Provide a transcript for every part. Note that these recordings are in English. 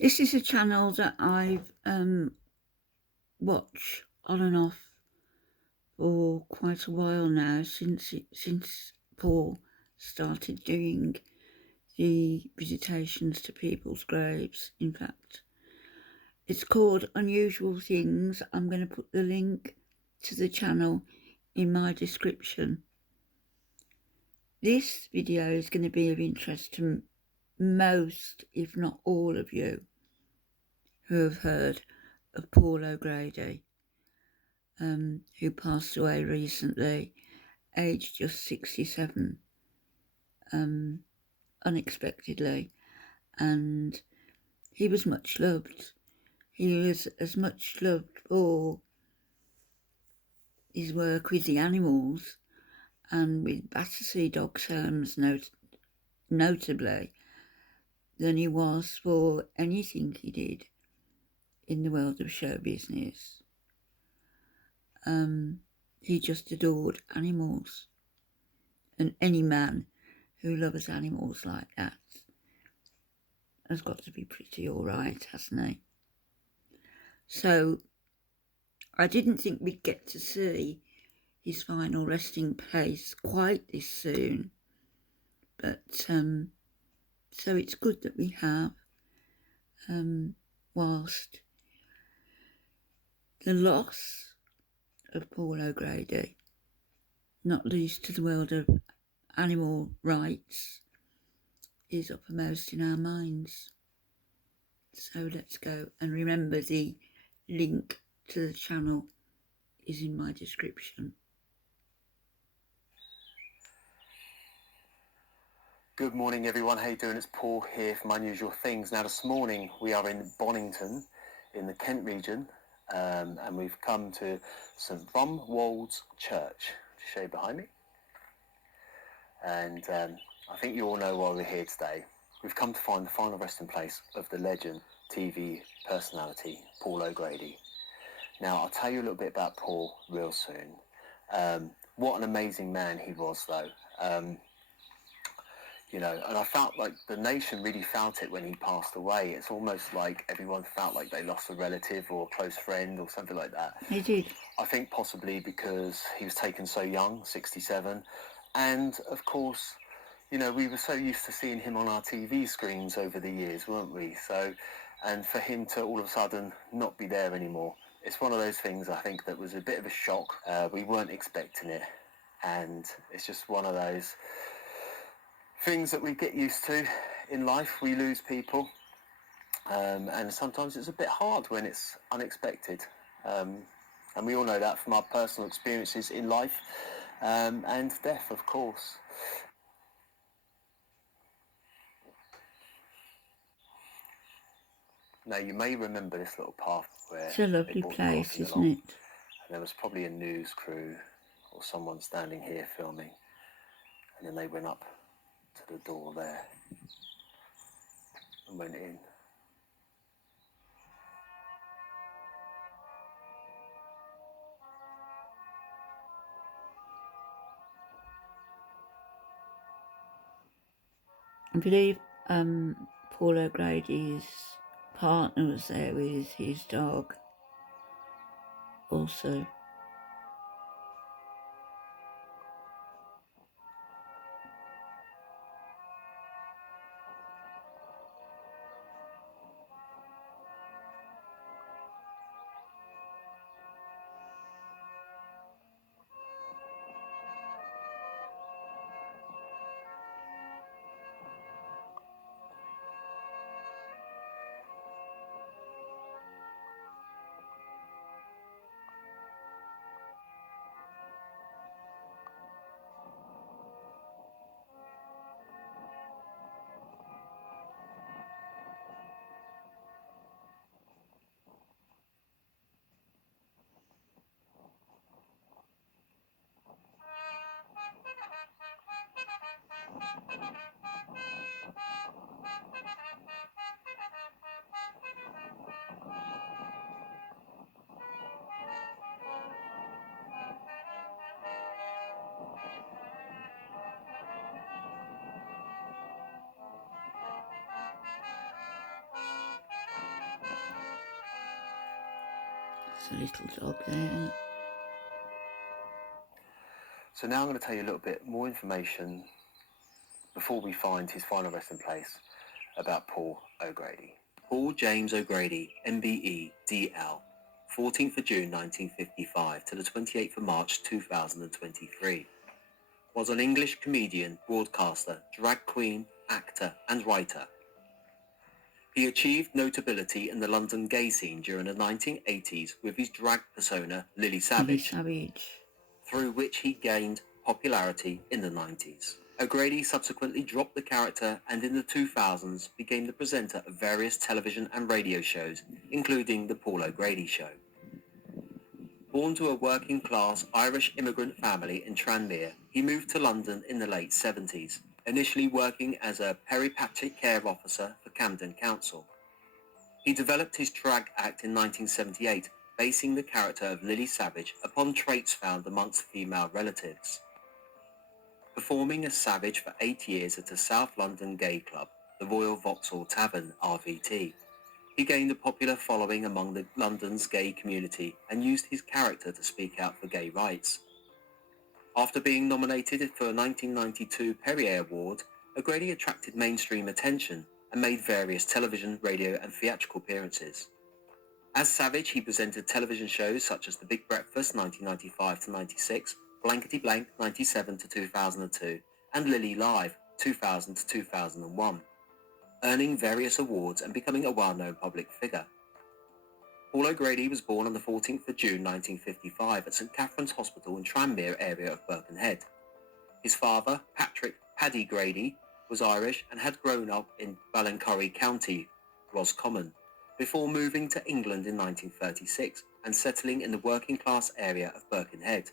This is a channel that I've watched on and off for quite a while now, since Paul started doing the visitations to people's graves. In fact, it's called Unusual Things. I'm going to put the link to the channel in my description. This video is going to be of interest to most, if not all of you, who have heard of Paul O'Grady, who passed away recently, aged just 67, unexpectedly. And he was much loved. He was as much loved for his work with the animals and with Battersea dog terms notably, than he was for anything he did in the world of show business. He just adored animals, and any man who loves animals like that has got to be pretty alright, hasn't he? So I didn't think we'd get to see his final resting place quite this soon, but so it's good that we have, whilst the loss of Paul O'Grady, not least to the world of animal rights, is uppermost in our minds. So let's go, and remember, the link to the channel is in my description. Good morning everyone, how you doing? It's Paul here from Unusual Things. Now this morning we are in Bonington in the Kent region, and we've come to St Rumwold's Church, to show you behind me. And I think you all know why we're here today. We've come to find the final resting place of the legend TV personality Paul O'Grady. Now I'll tell you a little bit about Paul real soon. What an amazing man he was though. You know, and I felt like the nation really felt it when he passed away. It's almost like everyone felt like they lost a relative or a close friend or something like that. He did. I think possibly because he was taken so young, 67. And of course, you know, we were so used to seeing him on our TV screens over the years, weren't we? So, and for him to all of a sudden not be there anymore, it's one of those things I think that was a bit of a shock. We weren't expecting it. And it's just one of those things that we get used to in life. We lose people, and sometimes it's a bit hard when it's unexpected, and we all know that from our personal experiences in life, and death, of course. Now you may remember this little path where It's a lovely place, isn't it? And there was probably a news crew or someone standing here filming, and then they went up to the door there and went in. I believe Paul O'Grady's partner was there with his dog also. That's a little dog there. So now I'm going to tell you a little bit more information before we find his final resting place about Paul O'Grady. Paul James O'Grady, MBE, DL, 14th of June 1955 to the 28th of March 2023, was an English comedian, broadcaster, drag queen, actor and writer. He achieved notability in the London gay scene during the 1980s with his drag persona Lily Savage, through which he gained popularity in the 90s. O'Grady subsequently dropped the character and in the 2000s became the presenter of various television and radio shows, including The Paul O'Grady Show. Born to a working-class Irish immigrant family in Tranmere, he moved to London in the late 70s, initially working as a peripatetic care officer for Camden Council. He developed his drag act in 1978, basing the character of Lily Savage upon traits found amongst female relatives. Performing as Savage for 8 years at a South London gay club, the Royal Vauxhall Tavern, RVT, he gained a popular following among London's gay community and used his character to speak out for gay rights. After being nominated for a 1992 Perrier Award, O'Grady attracted mainstream attention and made various television, radio and theatrical appearances. As Savage, he presented television shows such as The Big Breakfast 1995 to 96, Blankety Blank 97 to 2002, and Lily Live 2000 to 2001, earning various awards and becoming a well-known public figure. Paul O'Grady was born on the 14th of June 1955 at St Catherine's Hospital in Tranmere area of Birkenhead. His father, Patrick "Paddy" Grady, was Irish and had grown up in Ballincurry County, Roscommon, before moving to England in 1936 and settling in the working-class area of Birkenhead.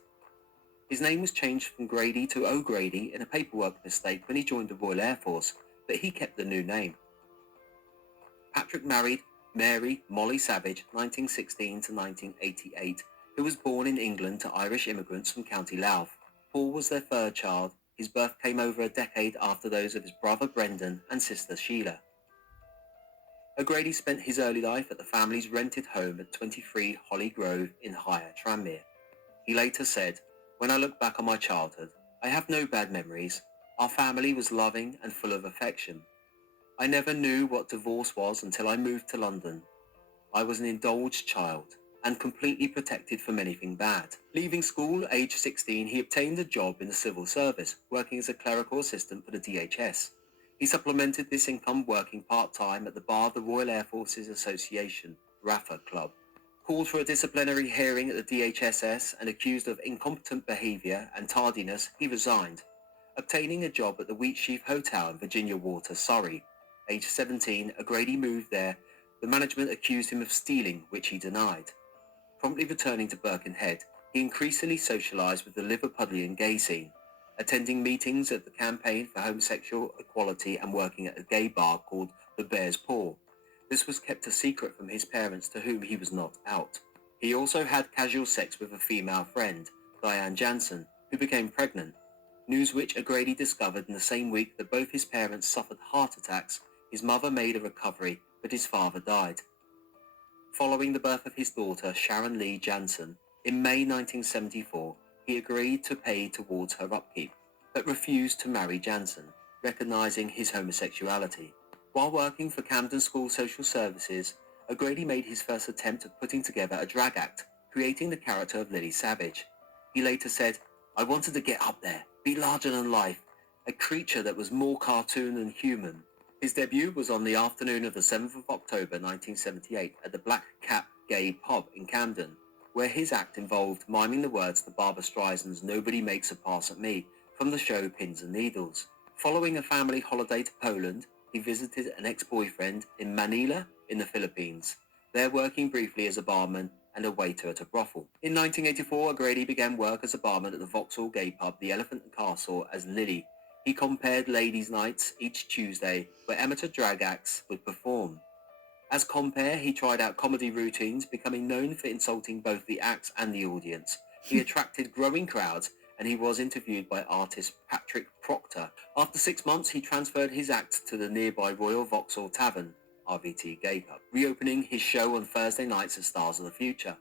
His name was changed from Grady to O'Grady in a paperwork mistake when he joined the Royal Air Force, but he kept the new name. Patrick married Mary Molly Savage, 1916 to 1988, who was born in England to Irish immigrants from County Louth. Paul was their third child. His birth came over a decade after those of his brother Brendan and sister Sheila. O'Grady spent his early life at the family's rented home at 23 Holly Grove in Higher Tranmere. He later said, "When I look back on my childhood, I have no bad memories. Our family was loving and full of affection. I never knew what divorce was until I moved to London. I was an indulged child and completely protected from anything bad." Leaving school aged 16, he obtained a job in the civil service, working as a clerical assistant for the DHS. He supplemented this income working part-time at the bar of the Royal Air Forces Association, RAFA Club. Called for a disciplinary hearing at the DHSS and accused of incompetent behaviour and tardiness, he resigned, obtaining a job at the Wheatsheaf Hotel in Virginia Water, Surrey. Aged 17, O'Grady moved there. The management accused him of stealing, which he denied. Promptly returning to Birkenhead, he increasingly socialised with the Liverpudlian gay scene, attending meetings at the Campaign for Homosexual Equality and working at a gay bar called the Bear's Paw. This was kept a secret from his parents, to whom he was not out. He also had casual sex with a female friend, Diane Jansen, who became pregnant, news which O'Grady discovered in the same week that both his parents suffered heart attacks. His mother made a recovery, but his father died. Following the birth of his daughter, Sharon Lee Jansen, in May 1974, he agreed to pay towards her upkeep, but refused to marry Jansen, recognising his homosexuality. While working for Camden School Social Services, O'Grady made his first attempt at putting together a drag act, creating the character of Lily Savage. He later said, "I wanted to get up there, be larger than life, a creature that was more cartoon than human." His debut was on the afternoon of the 7th of October 1978 at the Black Cap Gay Pub in Camden, where his act involved miming the words to Barbra Streisand's "Nobody Makes a Pass at Me" from the show Pins and Needles. Following a family holiday to Poland, he visited an ex-boyfriend in Manila in the Philippines, there working briefly as a barman and a waiter at a brothel. In 1984, O'Grady began work as a barman at the Vauxhall gay pub The Elephant and Castle as Lily. He compared ladies' nights each Tuesday where amateur drag acts would perform. As compere, he tried out comedy routines, becoming known for insulting both the acts and the audience. He attracted growing crowds, and he was interviewed by artist Patrick Proctor. After 6 months, he transferred his act to the nearby Royal Vauxhall Tavern, RVT Gay Club, reopening his show on Thursday nights as Stars of the Future.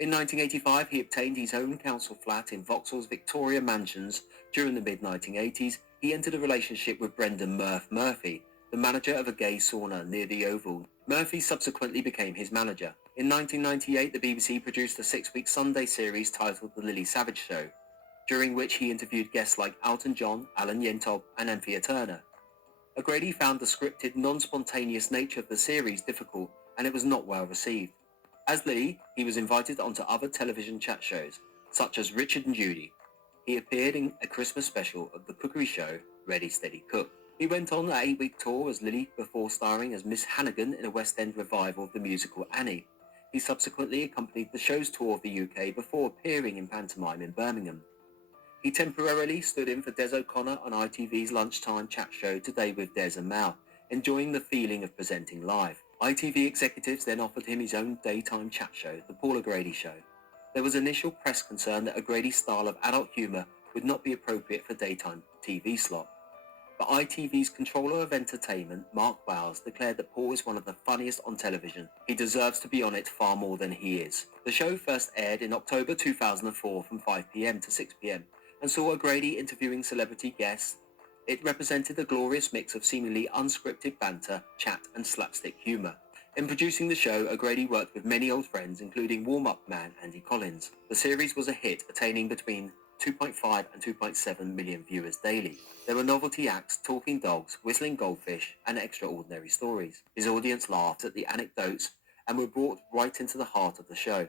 In 1985, he obtained his own council flat in Vauxhall's Victoria Mansions. During the mid-1980s, he entered a relationship with Brendan Murphy, the manager of a gay sauna near the Oval. Murphy subsequently became his manager. In 1998, the BBC produced a 6-week Sunday series titled The Lily Savage Show, during which he interviewed guests like Elton John, Alan Yentob, and Anthea Turner. O'Grady found the scripted, non-spontaneous nature of the series difficult, and it was not well received. As Lily, he was invited onto other television chat shows, such as Richard and Judy. He appeared in a Christmas special of the cookery show Ready Steady Cook. He went on an 8-week tour as Lily before starring as Miss Hannigan in a West End revival of the musical Annie. He subsequently accompanied the show's tour of the UK before appearing in pantomime in Birmingham. He temporarily stood in for Des O'Connor on ITV's lunchtime chat show Today with Des and Mal, enjoying the feeling of presenting live. ITV executives then offered him his own daytime chat show, The Paul O'Grady Show. There was initial press concern that O'Grady's style of adult humour would not be appropriate for daytime TV slot. But ITV's controller of entertainment, Mark Bowles, declared that Paul is one of the funniest on television. He deserves to be on it far more than he is. The show first aired in October 2004 from 5 p.m. to 6 p.m. and saw O'Grady interviewing celebrity guests. It represented a glorious mix of seemingly unscripted banter, chat and slapstick humour. In producing the show, O'Grady worked with many old friends, including warm-up man Andy Collins. The series was a hit, attaining between 2.5 and 2.7 million viewers daily. There were novelty acts, talking dogs, whistling goldfish, and extraordinary stories. His audience laughed at the anecdotes and were brought right into the heart of the show.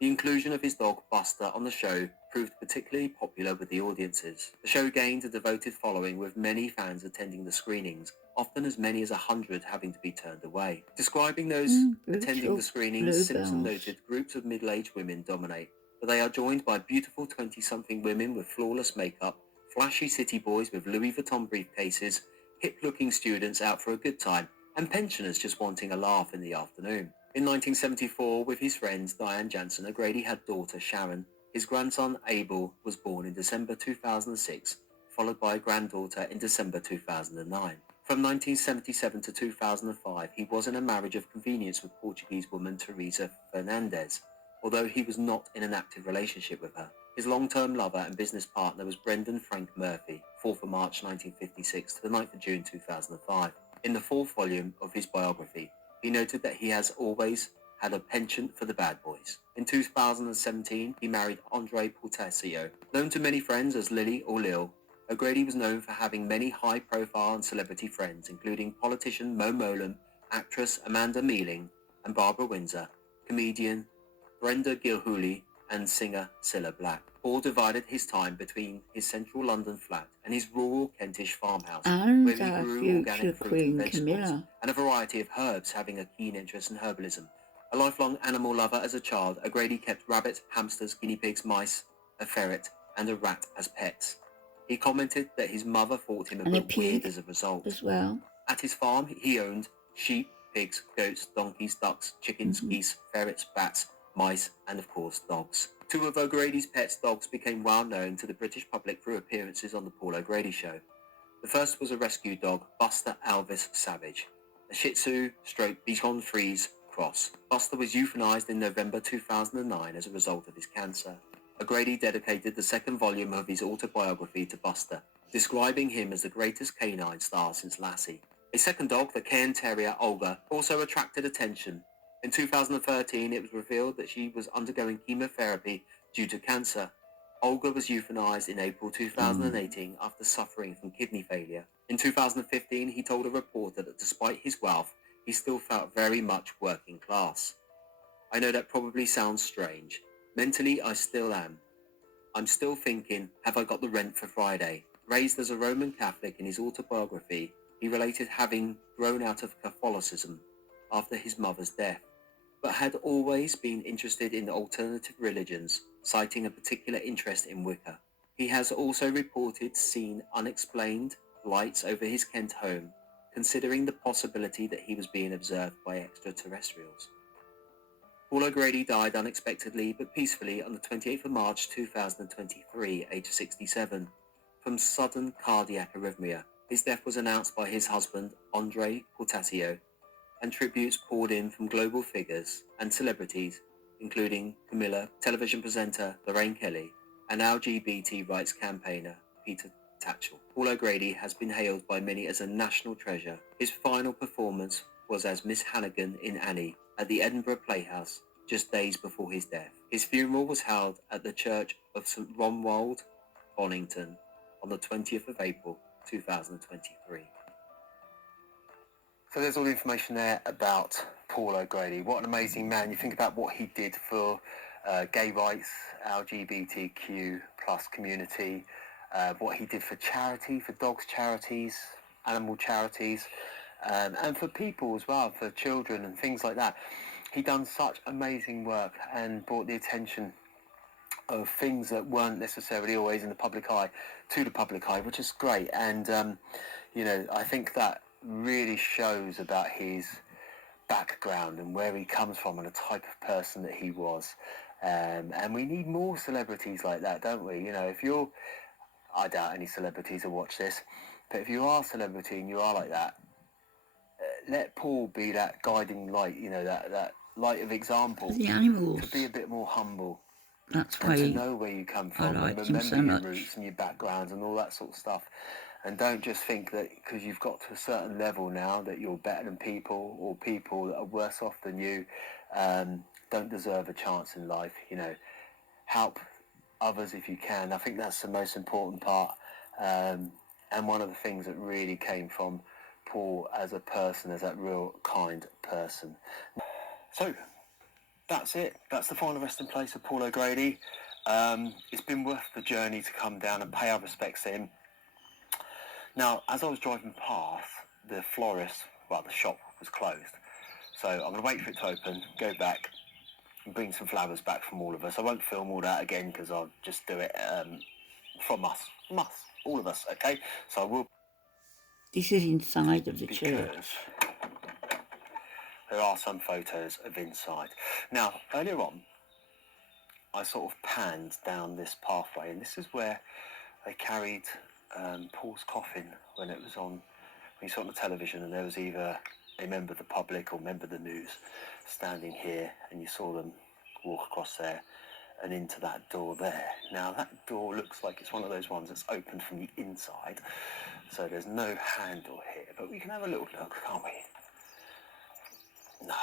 The inclusion of his dog Buster on the show proved particularly popular with the audiences. The show gained a devoted following, with many fans attending the screenings, often as many as 100 having to be turned away. Describing those attending the screenings, Simpson noted groups of middle-aged women dominate, but they are joined by beautiful 20-something women with flawless makeup, flashy city boys with Louis Vuitton briefcases, hip-looking students out for a good time, and pensioners just wanting a laugh in the afternoon. In 1974, with his friends Diane Jansen, O'Grady had daughter Sharon. His grandson Abel was born in December 2006, followed by a granddaughter in December 2009. From 1977 to 2005, he was in a marriage of convenience with Portuguese woman Teresa Fernandes, although he was not in an active relationship with her. His long-term lover and business partner was Brendan Frank Murphy, 4th of March 1956 to the 9th of June 2005. In the 4th volume of his biography, he noted that he has always had a penchant for the bad boys. In 2017, he married Andre Portasio. Known to many friends as Lily or Lil, O'Grady was known for having many high-profile and celebrity friends, including politician Mo Molan, actress Amanda Mealing, and Barbara Windsor, comedian Brenda Gilhooly, and singer Cilla Black. Paul divided his time between his central London flat and his rural Kentish farmhouse, and where he grew organic fruit Queen and vegetables, Camilla, and a variety of herbs, having a keen interest in herbalism. A lifelong animal lover as a child, O'Grady kept rabbits, hamsters, guinea pigs, mice, a ferret, and a rat as pets. He commented that his mother thought him a and a bit weird pig as a result. as well. At his farm, he owned sheep, pigs, goats, donkeys, ducks, chickens, geese, ferrets, bats, mice, and of course dogs. Two of O'Grady's pets' dogs became well known to the British public through appearances on the Paul O'Grady Show. The first was a rescue dog, Buster Alvis Savage, a Shih Tzu / Bichon Frise cross. Buster was euthanized in November 2009 as a result of his cancer. O'Grady dedicated the 2nd volume of his autobiography to Buster, describing him as the greatest canine star since Lassie. A second dog, the Cairn Terrier Olga, also attracted attention. In 2013, it was revealed that she was undergoing chemotherapy due to cancer. Olga was euthanized in April 2018 after suffering from kidney failure. In 2015, he told a reporter that despite his wealth, he still felt very much working class. I know that probably sounds strange. Mentally, I still am. I'm still thinking, have I got the rent for Friday? Raised as a Roman Catholic, in his autobiography, he related having grown out of Catholicism after his mother's death, but had always been interested in alternative religions, citing a particular interest in Wicca. He has also reported seen unexplained lights over his Kent home, considering the possibility that he was being observed by extraterrestrials. Paul O'Grady died unexpectedly but peacefully on the 28th of March 2023, aged 67, from sudden cardiac arrhythmia. His death was announced by his husband, Andre Portasio, and tributes poured in from global figures and celebrities, including Camilla, television presenter Lorraine Kelly, and LGBT rights campaigner Peter Tatchell. Paul O'Grady has been hailed by many as a national treasure. His final performance was as Miss Hannigan in Annie at the Edinburgh Playhouse just days before his death. His funeral was held at the Church of St Ronwold, Bonington, on the 20th of April 2023. So there's all the information there about Paul O'Grady. What an amazing man. You think about what he did for gay rights, LGBTQ plus community, what he did for charity, for dogs charities, animal charities, and for people as well, for children and things like that. He done such amazing work and brought the attention of things that weren't necessarily always in the public eye to the public eye, which is great. And you know, I think that really shows about his background and where he comes from and the type of person that he was. And we need more celebrities like that, don't we? You know, if you're, I doubt any celebrities will watch this, but if you are a celebrity and you are like that, let Paul be that guiding light, you know, that light of example. For the animals. To be a bit more humble. That's And why to know where you come from and liked him remember so your much. roots and your backgrounds and all that sort of stuff. And don't just think that because you've got to a certain level now that you're better than people, or people that are worse off than you don't deserve a chance in life. You know, help others if you can. I think that's the most important part. And one of the things that really came from Paul as a person, as that real kind person. So that's it. That's the final resting place of Paul O'Grady. It's been worth the journey to come down and pay our respects to him. Now, as I was driving past, the florist, well, the shop was closed. So I'm going to wait for it to open, go back and bring some flowers back from all of us. I won't film all that again because I'll just do it from us, all of us, okay? So I will... This is inside of the because church. There are some photos of inside. Now, earlier on, I sort of panned down this pathway, and this is where they carried Paul's coffin when it was on, when you saw it on the television, and there was either a member of the public or member of the news standing here, and you saw them walk across there and into that door there. Now, that door looks like it's one of those ones that's opened from the inside, so there's no handle here, but we can have a little look, can't we? No.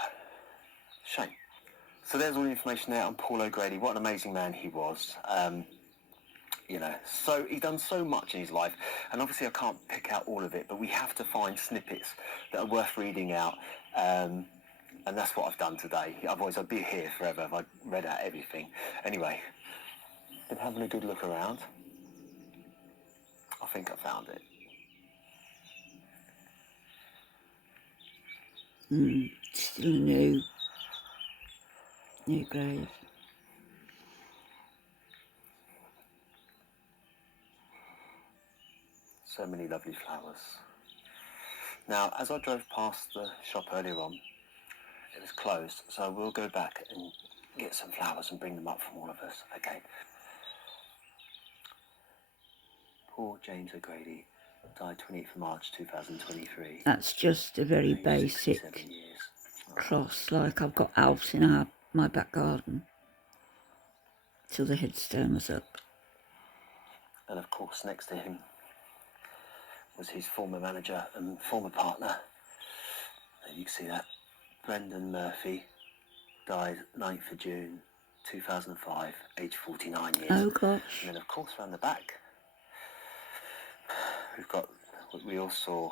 Shame. So there's all the information there on Paul O'Grady. What an amazing man he was. You know, so he's done so much in his life, and obviously I can't pick out all of it, but we have to find snippets that are worth reading out, and that's what I've done today. Otherwise I'd be here forever if I read out everything. Anyway, been having a good look around. I think I found it. Still new grave. So many lovely flowers. Now, as I drove past the shop earlier on, it was closed, so I will go back and get some flowers and bring them up from all of us, okay? Paul James O'Grady died 28th of March 2023. That's just a very basic cross, like I've got out in my back garden till the headstone was up. And of course, next to him was his former manager and former partner. And you can see that. Brendan Murphy died 9th of June 2005, aged 49 years. Oh gosh. And then of course around the back, we've got what we all saw,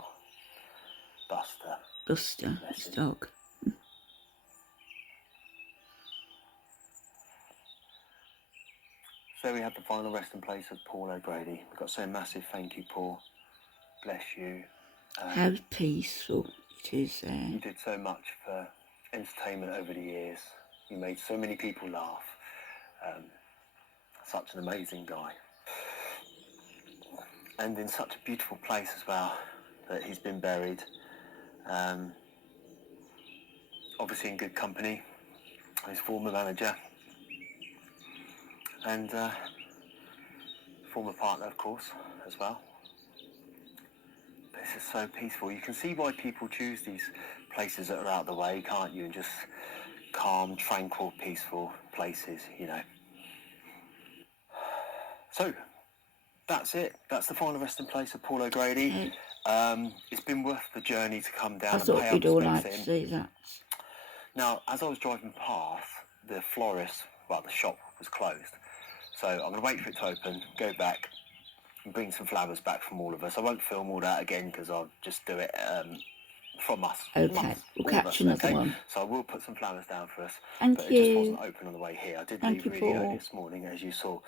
Buster, his dog. So we have the final resting place of Paul O'Grady. We've got to say a massive thank you, Paul. Bless you. How peaceful it is there. You did so much for entertainment over the years. You made so many people laugh. Such an amazing guy. And in such a beautiful place as well that he's been buried. Obviously in good company. His former manager. And former partner, of course, as well. This is so peaceful. You can see why people choose these places that are out of the way, can't you? And just calm, tranquil, peaceful places, you know. So that's it. That's the final resting place of Paul O'Grady. Okay. It's been worth the journey to come down I and pay thought our you'd all respects like to to him. see that. Now, as I was driving past, the florist, well, the shop was closed. So I'm going to wait for it to open, go back and bring some flowers back from all of us. I won't film all that again because I'll just do it from us. Okay, we'll catch another one. So I will put some flowers down for us. Thank But you. it just wasn't open on the way here. I did Thank leave you, really Paul. early this morning, as you saw.